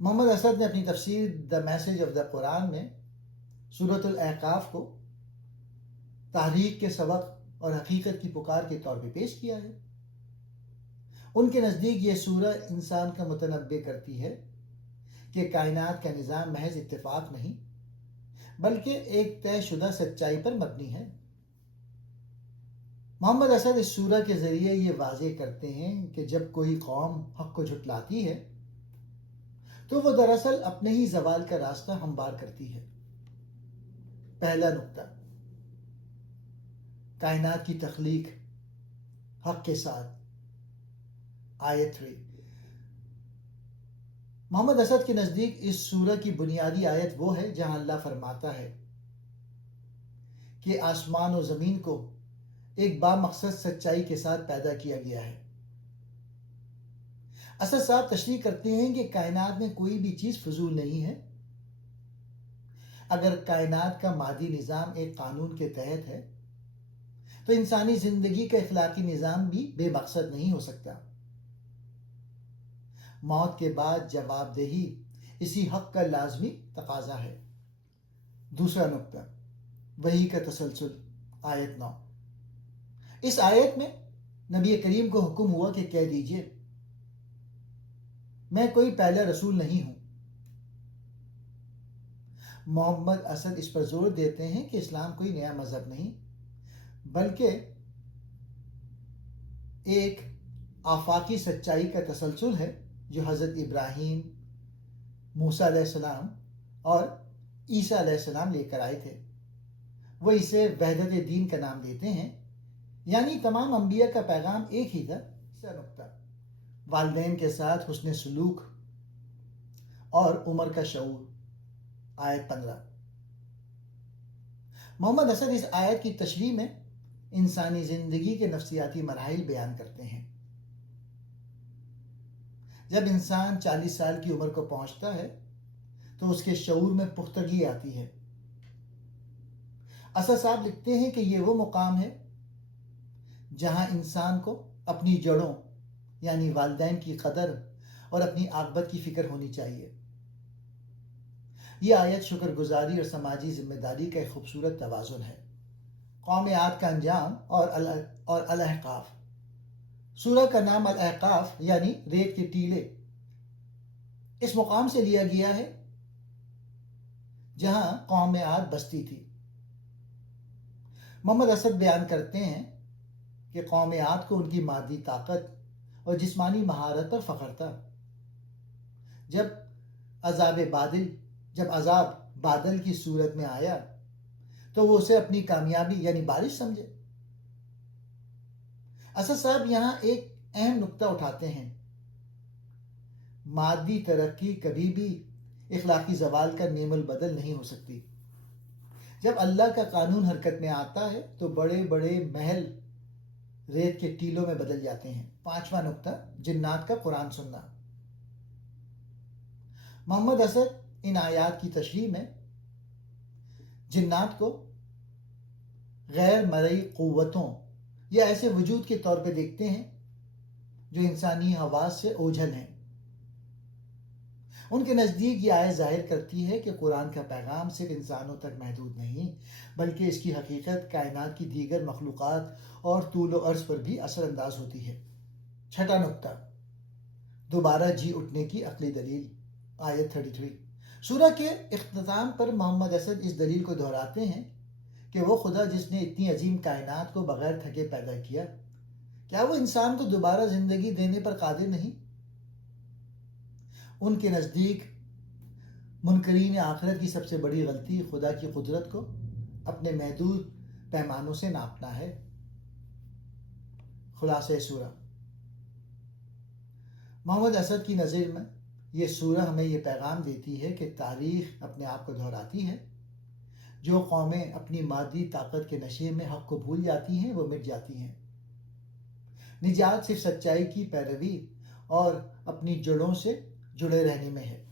محمد اسد نے اپنی تفسیر دا میسج آف دا قرآن میں سورۃ الاحقاف کو تحریک کے سبق اور حقیقت کی پکار کے طور پہ پیش کیا ہے۔ ان کے نزدیک یہ سورہ انسان کا متنبع کرتی ہے کہ کائنات کا نظام محض اتفاق نہیں بلکہ ایک طے شدہ سچائی پر مبنی ہے۔ محمد اسد اس سورہ کے ذریعے یہ واضح کرتے ہیں کہ جب کوئی قوم حق کو جھٹلاتی ہے تو وہ دراصل اپنے ہی زوال کا راستہ ہموار کرتی ہے۔ پہلا نقطہ، کائنات کی تخلیق حق کے ساتھ، آیت 3۔ محمد اسد کے نزدیک اس سورہ کی بنیادی آیت وہ ہے جہاں اللہ فرماتا ہے کہ آسمان و زمین کو ایک بامقصد سچائی کے ساتھ پیدا کیا گیا ہے۔ اسد صاحب تشریح کرتے ہیں کہ کائنات میں کوئی بھی چیز فضول نہیں ہے۔ اگر کائنات کا مادی نظام ایک قانون کے تحت ہے تو انسانی زندگی کا اخلاقی نظام بھی بے مقصد نہیں ہو سکتا۔ موت کے بعد جواب دہی اسی حق کا لازمی تقاضا ہے۔ دوسرا نقطہ، وحی کا تسلسل، آیت 9۔ اس آیت میں نبی کریم کو حکم ہوا کہ کہہ دیجئے میں کوئی پہلا رسول نہیں ہوں۔ محمد اسد اس پر زور دیتے ہیں کہ اسلام کوئی نیا مذہب نہیں بلکہ ایک آفاقی سچائی کا تسلسل ہے جو حضرت ابراہیم، موسیٰ علیہ السلام اور عیسیٰ علیہ السلام لے کر آئے تھے۔ وہ اسے وحدت دین کا نام دیتے ہیں، یعنی تمام انبیاء کا پیغام ایک ہی تھا۔ تیسرا نقطہ، والدین کے ساتھ حسن سلوک اور عمر کا شعور، آیت 15۔ محمد اسد اس آیت کی تشریح میں انسانی زندگی کے نفسیاتی مراحل بیان کرتے ہیں۔ جب انسان 40 سال کی عمر کو پہنچتا ہے تو اس کے شعور میں پختگی آتی ہے۔ اسد صاحب لکھتے ہیں کہ یہ وہ مقام ہے جہاں انسان کو اپنی جڑوں یعنی والدین کی قدر اور اپنی عاقبت کی فکر ہونی چاہیے۔ یہ آیت شکر گزاری اور سماجی ذمہ داری کا ایک خوبصورت توازن ہے۔ قوم عاد کا انجام اور الاحقاف۔ سورہ کا نام الاحقاف یعنی ریت کے ٹیلے اس مقام سے لیا گیا ہے جہاں قوم عاد بستی تھی۔ محمد اسد بیان کرتے ہیں کہ قوم عاد کو ان کی مادی طاقت اور جسمانی مہارت پر فخر تھا۔ جب عذاب بادل کی صورت میں آیا تو وہ اسے اپنی کامیابی یعنی بارش سمجھے۔ اسد صاحب یہاں ایک اہم نقطہ اٹھاتے ہیں، مادی ترقی کبھی بھی اخلاقی زوال کا نعم البدل نہیں ہو سکتی۔ جب اللہ کا قانون حرکت میں آتا ہے تو بڑے بڑے محل ریت کے ٹیلوں میں بدل جاتے ہیں۔ پانچواں نقطہ، جنات کا قرآن سننا۔ محمد اسد ان آیات کی تشریح میں جنات کو غیر مرئی قوتوں یا ایسے وجود کے طور پہ دیکھتے ہیں جو انسانی حواس سے اوجھل ہیں۔ ان کے نزدیک یہ آیت ظاہر کرتی ہے کہ قرآن کا پیغام صرف انسانوں تک محدود نہیں بلکہ اس کی حقیقت کائنات کی دیگر مخلوقات اور طول و عرض پر بھی اثر انداز ہوتی ہے۔ چھٹا نقطہ، دوبارہ جی اٹھنے کی عقلی دلیل، آیت 33۔ سورہ کے اختتام پر محمد اسد اس دلیل کو دہراتے ہیں کہ وہ خدا جس نے اتنی عظیم کائنات کو بغیر تھکے پیدا کیا، کیا وہ انسان کو دوبارہ زندگی دینے پر قادر نہیں؟ ان کے نزدیک منکرین آخرت کی سب سے بڑی غلطی خدا کی قدرت کو اپنے محدود پیمانوں سے ناپنا ہے۔ خلاصہ سورہ، محمد اسد کی نظر میں یہ سورہ ہمیں یہ پیغام دیتی ہے کہ تاریخ اپنے آپ کو دہراتی ہے۔ جو قومیں اپنی مادی طاقت کے نشے میں حق کو بھول جاتی ہیں وہ مٹ جاتی ہیں۔ نجات صرف سچائی کی پیروی اور اپنی جڑوں سے جڑے رہنے میں ہے۔